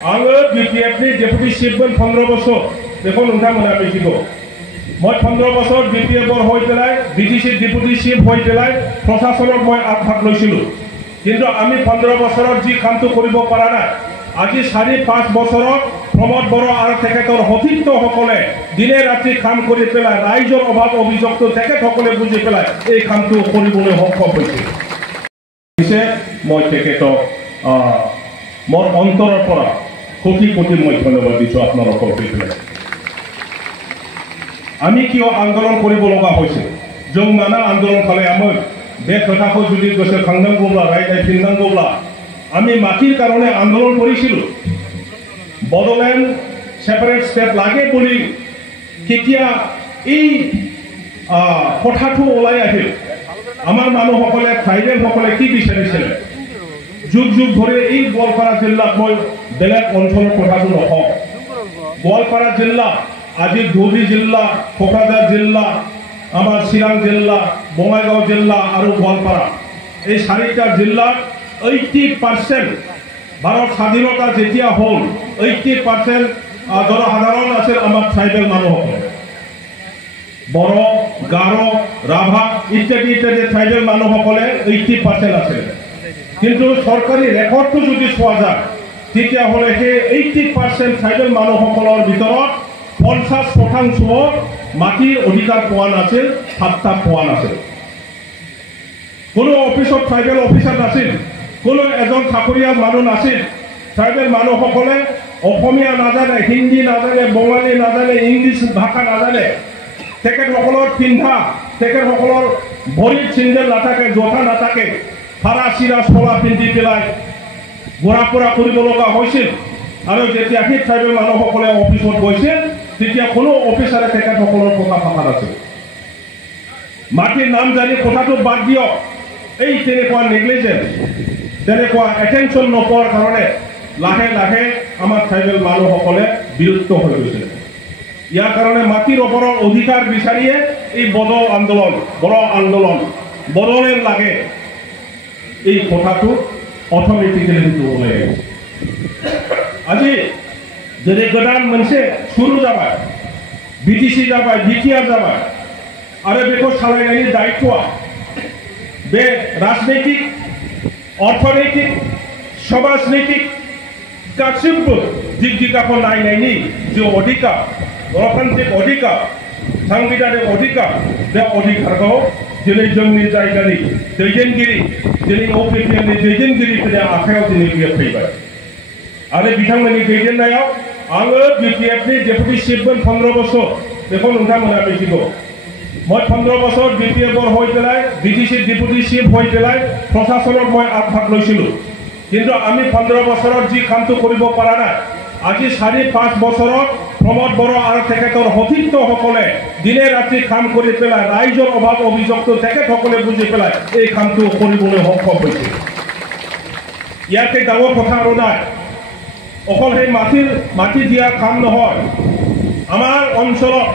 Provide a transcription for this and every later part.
आङो बिपिएफनि डेपुटी चिफमोन 15 বছৰ দেখুন नोंथांमोना मिथिगौ मैं 15 বছৰ বিপিএফৰ হৈ পেলাই বিটিসি ডেপুটি চিফ হৈ পেলাই প্ৰশাসনত মই আগভাগ লৈছিলোঁ কিন্তু আমি 15 বছৰত যি কামটো কৰিব পৰা নাই আজি 4-5 বছৰত প্ৰমোদ বড়ো আৰু তেখেতৰ সতীৰ্থসকলে দিনে ৰাতি কাম কৰি পেলাই ৰাইজৰ অভাৱ অভিযোগটো তেখেতসকলে বুজি পেলাই এই কামটো কৰিবলৈ সক্ষম হৈছে মই তেখেতক মোৰ অন্তৰৰ পৰা কোটি কোটি মই ধন্যবাদ দিছোঁ আপোনালোকৰ পেলাই আমি কিয় আন্দোলন কৰিব লগা হৈছে जों माना आंदोलन खालामो बे खोथाखौ जुदि गोसो खांनांगौब्ला रायज्लायफिननांगौब्ला आमी माटिर कारणे आंदोलन करिसिलो बडोलेण्ड सेपारेट स्टेट लागे বুলি केতিয়া এই কথাটো ওলাই আহিল আমাৰ মানুহসকলে ট্ৰাইবেলসকলে কি বিচাৰিছিল যুগ যুগ ধৰি এই গোৱালপাৰা জিলাত মই বেলেগ অঞ্চলৰ কথাটো নকওঁ গোৱালপাৰা জিলা আজি ধুবুৰী জিলা কোকৰাঝাৰ জিলা আমাৰ চিৰাং জিলা বঙাইগাঁও জিলা আৰু গোৱালপাৰা এই চাৰিটা জিলাত 80% ভাৰত স্বাধীনতা যেতিয়া হ'ল 80% জনসাধাৰণ আছিল আমাৰ ট্ৰাইবেল মানুহসকল বড়ো গাৰো ৰাভা ইত্যাদি ইত্যাদি ট্ৰাইবেল মানুহসকলে 80% আছিল কিন্তু চৰকাৰী ৰেকৰ্ডটো যদি চোৱা যায় তেতিয়াহ'লে সেই 80% ট্ৰাইবেল মানুহসকলৰ ভিতৰত 50% মাটিৰ অধিকাৰ পোৱা নাছিল হাত্তা পোৱা নাছিল কোনো অফিসত ট্ৰাইবেল অফিসাৰ নাছিল কোনো এজন চাকৰিয়াল মানুহ নাছিল ট্ৰাইবেল মানুহসকলে অসমীয়া নাজানে হিন্দী নাজানে বঙালী নাজানে ইংলিছ ভাষা নাজানে তেখেতসকলৰ পিন্ধা তেখেতসকলৰ ভৰিত চিন্দেল নাথাকে জোতা নাথাকে ফাৰা চিৰা চোলা পিন্ধি পেলাই ঘূৰা ফুৰা কৰিব লগা হৈছিল আৰু যেতিয়া সেই ট্ৰাইবেল মানুহসকলে অফিসত গৈছিল তেতিয়া কোনো অফিসাৰে তেখেতসকলৰ কথা ভাষা নাছিল মাটিৰ নাম জানি কথাটো বাদ দিয়ক এই তেনেকুৱা নেগলিজেন্স তেনেকুৱা এটেনশ্যন নপোৱাৰ কাৰণে লাহে লাহে আমাৰ ট্ৰাইবেল মানুহসকলে বিৰক্ত হৈ গৈছিল ইয়াৰ কাৰণে মাটিৰ ওপৰৰ অধিকাৰ বিচাৰিয়ে এই বড়ো আন্দোলন বড়োলেণ্ড লাগে এই কথাটো অট'মেটিকেলি ওলাই আহিছে আজি जेरै गोदान मोनसे सुरु जाबाय बिटिसि जाबाय बिटिआर जाबाय आरो बेखौ सालायनायनि दायित्वआ बे राजनैतिक अर्थनैतिक समाजनैतिक गासिबो दिग दिगाखौ नायनायनि जे अधिकार गणतान्त्रिक अधिकार सांबिधानिक अधिकार बे अधिकारखौ दिनै जोंनि जायगानि दैदेनगिरि दिनै अपिपिएलनि दैदेनगिरिफोरनि आखायाव दिनै बियो फैबाय आरो बिथांमोननि दैदेननायाव आङो बिपिएफनि डेपुटी चिफमोन 15 বছর बेखौ नोंथांमोना मिथिगौ मैं 15 বছর बिपिएफर হৈ পেলাই বিটিসি ডেপুটি চিফ হৈ পেলাই প্ৰশাসনত মই আগভাগ লৈছিলোঁ কিন্তু আমি 15 বছৰত যি কামটো কৰিব পৰা নাই আজি 4-5 বছৰত প্ৰমোদ বড়ো আৰু তেখেতৰ সতীৰ্থসকলে দিনে ৰাতি কাম কৰি পেলাই ৰাইজৰ অভাৱ অভিযোগটো তেখেতসকলে বুজি পেলাই এই কামটো কৰিবলৈ সক্ষম হৈছে ইয়াতে ডাঙৰ কথা আৰু নাই অকল সেই মাটি দিয়া কাম নহয় আমাৰ অঞ্চলত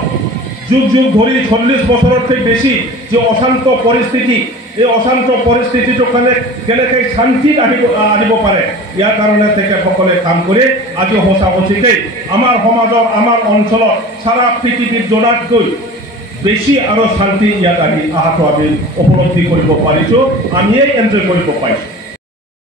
যুগ যুগ ধৰি 40 বছৰতকৈ বেছি যে অশান্ত পৰিস্থিতি এই অশান্ত পৰিস্থিতিটো কেনেকৈ শান্তিত আনিব পাৰে ইয়াৰ কাৰণে তেখেতসকলে কাম কৰি আজি সঁচাকৈ আমাৰ সমাজৰ আমাৰ অঞ্চলত সাৰা পৃথিৱীত জনাতকৈ বেছি আৰু শান্তি ইয়াত আহি অহাটো আমি উপলব্ধি কৰিব পাৰিছোঁ আমিয়ে এনজয় কৰিব পাৰিছোঁ